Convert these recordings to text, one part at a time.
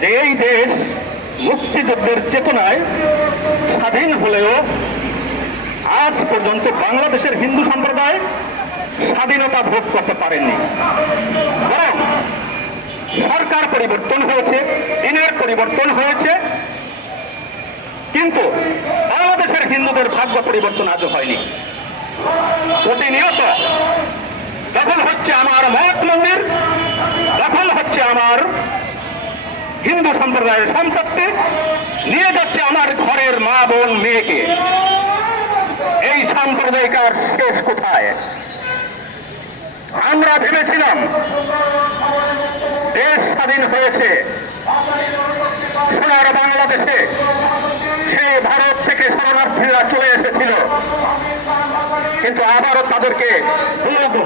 যে এই দেশ মুক্তিযুদ্ধের চেতনায় স্বাধীন হলেও আজ পর্যন্ত বাংলাদেশের হিন্দু সম্প্রদায় স্বাধীনতা ভোগ করতে পারেননি। বরং সরকার পরিবর্তন হয়েছে, দিনের পরিবর্তন হয়েছে, কিন্তু বাংলাদেশের হিন্দুদের ভাগ্য পরিবর্তন আজও হয়নি। প্রতিনিয়ত দখল হচ্ছে আমার মঠ মন্দির, দখল হচ্ছে আমার হিন্দু সম্প্রদায়ের সম্পত্তি, নিয়ে যাচ্ছে আমার ঘরের মা বোন মেয়েকে। এই সাম্প্রদায়িক আর শেষ কোথায়? আমরা ভেবেছিলাম দেশ স্বাধীন হয়েছে, সোনার বাংলাদেশে সেই ভারত থেকে শরণার্থীরা চলে এসেছিল, কিন্তু আবারও তাদেরকে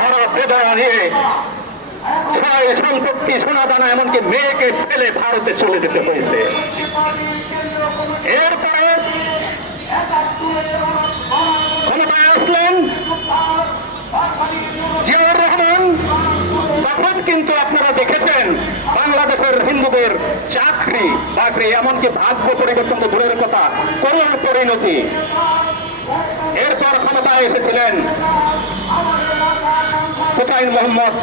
ভরা বেদনা নিয়ে ছয় সম্পত্তি, সোনা দানা, এমনকি মেয়েকে ফেলে ভারতে চলে যেতে হয়েছে। এরপরে ক্ষমতায় আসলেন জিয়াউর রহমান। তখন কিন্তু আপনারা দেখেছেন বাংলাদেশের হিন্দুদের চাকরি বাকরি, এমনকি ভাগ্য পরিবর্তন তো দূরের কথা, করুণ পরিণতি। এরপর ক্ষমতায় এসেছিলেন হুসাইন মোহাম্মদ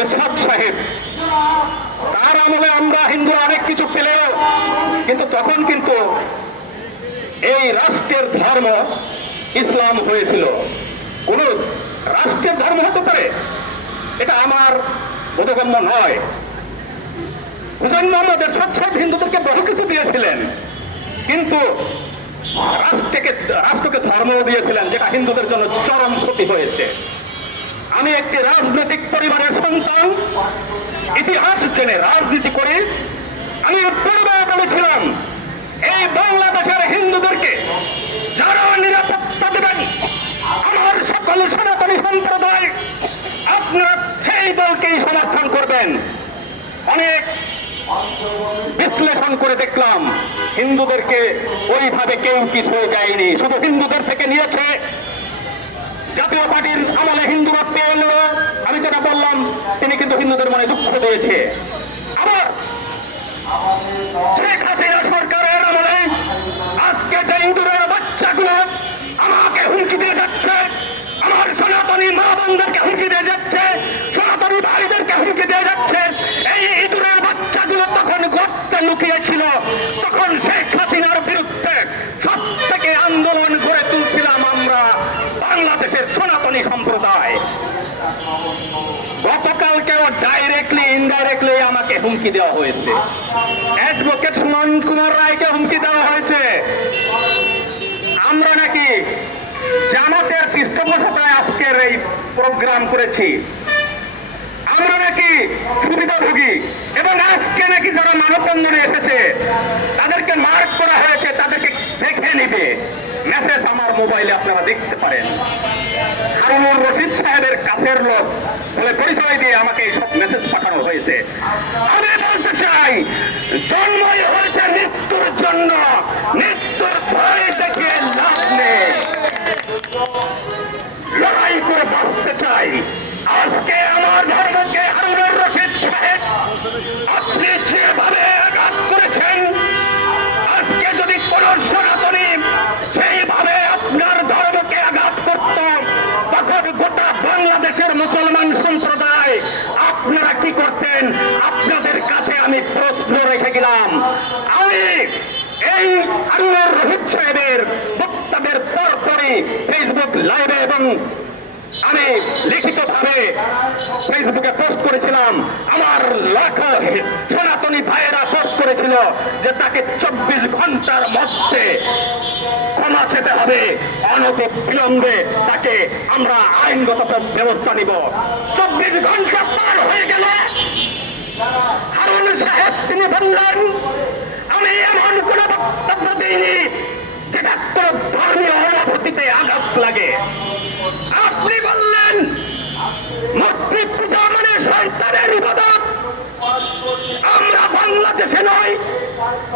এরশাদ সাহেব। তার আমলে আমরা হিন্দুরা অনেক কিছু পেলেও কিন্তু তখন কিন্তু এই রাষ্ট্রের ধর্ম ইসলাম হয়েছিল। কোন রাষ্ট্রের ধর্ম হতে পারে, এটা আমার বোধগম্য নয়। হুসাইন মোহাম্মদ এরশাদ সাহেব হিন্দুদেরকে বহু কিছু দিয়েছিলেন, কিন্তু রাষ্ট্রকে ধর্ম দিয়েছিলেন, যেটা হিন্দুদের জন্য চরম ক্ষতি হয়েছে। আমি একটি রাজনৈতিক পরিবারের সন্তান, ইতিহাস জেনে রাজনীতি করি। আমি পূর্বে বলেছিলাম এই বাংলাদেশের হিন্দুদেরকে যারা নিরাপত্তা দেবেন, আমার সকল সনাতনী সম্প্রদায়, আপনারা সেই দলকেই সমর্থন করবেন। অনেক বিশ্লেষণ করে দেখলাম হিন্দুদেরকে ওইভাবে কেউ কিছু যায়নি, শুধু হিন্দুদের থেকে নিয়েছে। জাতীয় পার্টির আমলে হিন্দুরা পেয়ে এলো, আমি যেটা বললাম, তিনি কিন্তু হিন্দুদের মনে দুঃখ দিয়েছে। আবার শেখ হাসিনা সরকারের আমলে আজকে যে হিন্দুদের বাচ্চাগুলো আমাকে হুমকি দিয়ে যাচ্ছে, আমার সনাতনী মা বোনদেরকে হুমকি দিয়ে যাচ্ছে, সনাতনী ভাইদেরকে হুমকি দিয়ে যাচ্ছে, এই ইঁদুরের বাচ্চাগুলো তখন গর্তে লুকিয়েছিল। তখন শেখ হাসিনার বিরুদ্ধে সব থেকে আন্দোলন করে তুলছিলাম আমরা বাংলাদেশের সনাতনী সম্প্রদায়। গতকালকেও ডাইরেক্টলি ইনডাইরেক্টলি আমাকে হুমকি দেওয়া হয়েছে। অ্যাডভোকেট সুমন কুমার রায়কে হুমকি দেওয়া হয়েছে। আমরা নাকি জামাতের পৃষ্ঠপোষকতায় আজকের এই প্রোগ্রাম করেছি, আমরা নাকি সুবিধাভোগী, এবং আজকে নাকি যারা মানববন্ধনে এসেছে তাদেরকে মার্ক করা হয়েছে, তাদেরকে দেখে নিবে। মেসেজ আমার মোবাইলে আপনারা দেখতে পারেন। হারুনুর রশিদ সাহেবের কাছের লোক বলে পরিচয় দিয়ে আমাকে এই সব মেসেজ পাঠানো হয়েছে। আমি বলতে চাই, জন্মই হয়েছে মৃত্যুর জন্য, মৃত্যুর ভয় দেখে লাভ নেই, লড়াই করে বাঁচতে চাই। আজকে আমার ধর্মকে হারুনুর রশিদ সাহেব আপনি যেভাবে আঘাত করেছেন, আজকে যদি কোন সনাতনী সেইভাবে আপনার ধর্মকে আঘাত করত, তখন গোটা বাংলাদেশের মুসলমান সম্প্রদায় আপনারা কি করতেন? আপনাদের কাছে আমি প্রশ্ন রেখে গেলাম। আমি এই হারুনুর রশিদ সাহেবের বক্তব্যের পরপরই ফেসবুক লাইভে এবং আমি লিখিত ভাবে ফেসবুকে পোস্ট করেছিলাম। আমার লাখো সনাতনী ভাইয়েরা পোস্ট করেছিল যে তাকে 24 ঘন্টার মধ্যে ক্ষমা চেতে হবে, অনতি বিলম্বে তাকে আমরা আইনগত ব্যবস্থা নিব। 24 ঘন্টা পার হয়ে গেল, হারুন সাহেব তিনি বললেন আমি এমন কোন বক্তব্য দিইনি যেটা কোন ধর্মীয় অনুভূতিতে আঘাত লাগে। আপনি বললেন মূর্তি পূজা মানে শয়তানের ইবাদত। আমরা বাংলাদেশে নয়,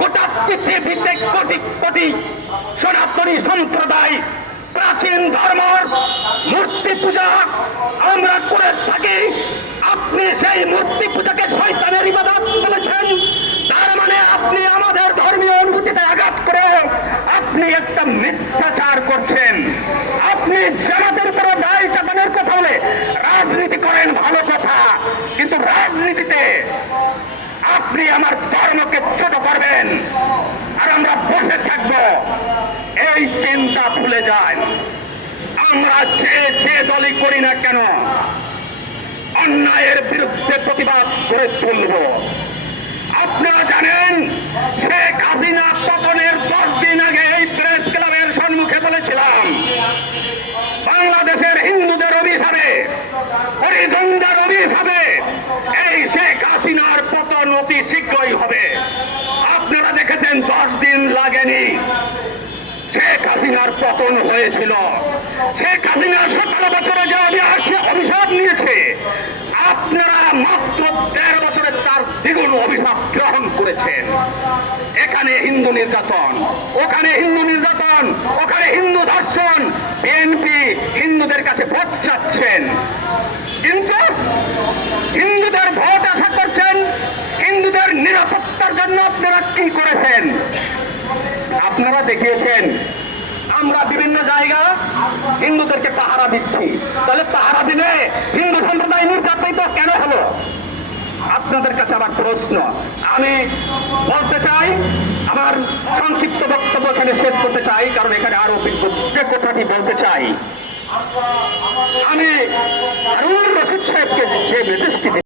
গোটা পৃথিবীতে কোটি কোটি সনাতনী সম্প্রদায় প্রাচীন ধর্মের মূর্তি পূজা আমরা করে থাকি। আপনি সেই মূর্তি পূজাকে শয়তানের ইবাদত বলেছেন। রাজনীতিতে আপনি আমার ধর্মকে ছোট করবেন আর আমরা বসে থাকবো, এই চিন্তা ভুলে যান। আমরা যে দলই করি না কেন অন্যায়ের বিরুদ্ধে প্রতিবাদ করে তুলব। আপনারা জানেন শেখ হাসিনা পতনের 10 দিন আগে এই প্রেস ক্লাবের সম্মুখে বলেছিলাম বাংলাদেশের হিন্দুদের অভিশাপে, হরিজনদের অভিশাপে এই শেখ হাসিনার পতন অতি শীঘ্রই হবে। আপনারা দেখেছেন 10 দিন লাগেনি, শেখ হাসিনার পতন হয়েছিল। শেখ হাসিনা 17 বছরে যে অভিশাপ নিয়েছে, আপনারা মাত্র 13 বছরে তার দ্বিগুণ অভিশাপ গ্রহণ করেছেন। এখানে হিন্দু নির্যাতন, ওখানে হিন্দু নির্যাতন, ওখানে হিন্দু ধর্ষণ, বিএনপি হিন্দুদের কাছে ভোট চাচ্ছেন, কিন্তু হিন্দুদের ভোট আশা করছেন। হিন্দুদের নিরাপত্তার জন্য আপনারা কি করেছেন? আপনারা দেখিয়েছেন আমরা বিভিন্ন জায়গা হিন্দুদেরকে পাহারা দিচ্ছি, তাহলে পাহারা দিলে হিন্দু সম্প্রদায় নির্যাতিত কেন হলো? আপনাদের কাছে আমার প্রশ্ন। আমি বলতে চাই, আমার সংক্ষিপ্ত বক্তব্য এখানে শেষ করতে চাই, কারণ এখানে আরো যে কথাটি বলতে চাই, আমি হারুনুর রশিদ সাহেবকে যে মেসেজটি